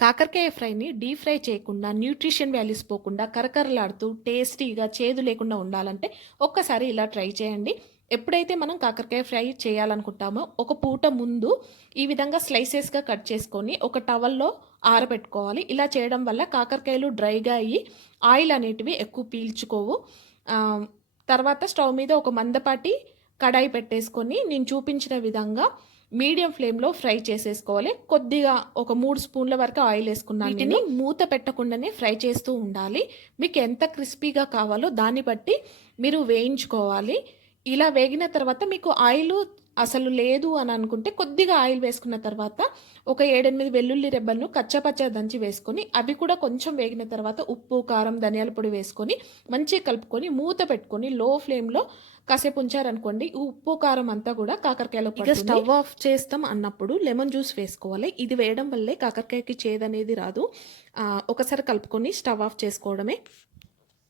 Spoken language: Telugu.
కాకరకాయ ఫ్రైని డీప్ ఫ్రై చేయకుండా న్యూట్రిషన్ వాల్యూస్ పోకుండా కరకరలాడుతూ టేస్టీగా చేదు లేకుండా ఉండాలంటే ఒక్కసారి ఇలా ట్రై చేయండి. ఎప్పుడైతే మనం కాకరకాయ ఫ్రై చేయాలనుకుంటామో ఒక పూట ముందు ఈ విధంగా స్లైసెస్గా కట్ చేసుకొని ఒక టవల్లో ఆరబెట్టుకోవాలి. ఇలా చేయడం వల్ల కాకరకాయలు డ్రైగా అయ్యి ఆయిల్ అనేటివి ఎక్కువ పీల్చుకోవు. తర్వాత స్టవ్ మీద ఒక మందపాటి కడాయి పెట్టేసుకొని నేను చూపించిన విధంగా మీడియం ఫ్లేమ్లో ఫ్రై చేసేసుకోవాలి. కొద్దిగా ఒక మూడు స్పూన్ల వరకు ఆయిల్ వేసుకున్నాను వీటిని మూత పెట్టకుండానే ఫ్రై చేస్తూ ఉండాలి. మీకు ఎంత క్రిస్పీగా కావాలో దాన్ని బట్టి మీరు వేయించుకోవాలి. ఇలా వేగిన తర్వాత మీకు ఆయిల్ అసలు లేదు అని అనుకుంటే కొద్దిగా ఆయిల్ వేసుకున్న తర్వాత ఒక ఏడెనిమిది వెల్లుల్లి రెబ్బలను కచ్చపచ్చ దంచి వేసుకొని అవి కూడా కొంచెం వేగిన తర్వాత ఉప్పు కారం ధనియాల పొడి వేసుకొని మంచిగా కలుపుకొని మూత పెట్టుకొని లో ఫ్లేమ్లో కాసేపు ఉంచారనుకోండి ఈ ఉప్పు కారం అంతా కూడా కాకరకాయలో ఇక స్టవ్ ఆఫ్ చేస్తాం అన్నప్పుడు లెమన్ జ్యూస్ వేసుకోవాలి. ఇది వేయడం వల్లే కాకరకాయకి చేదు అనేది రాదు ఒకసారి కలుపుకొని స్టవ్ ఆఫ్ చేసుకోవడమే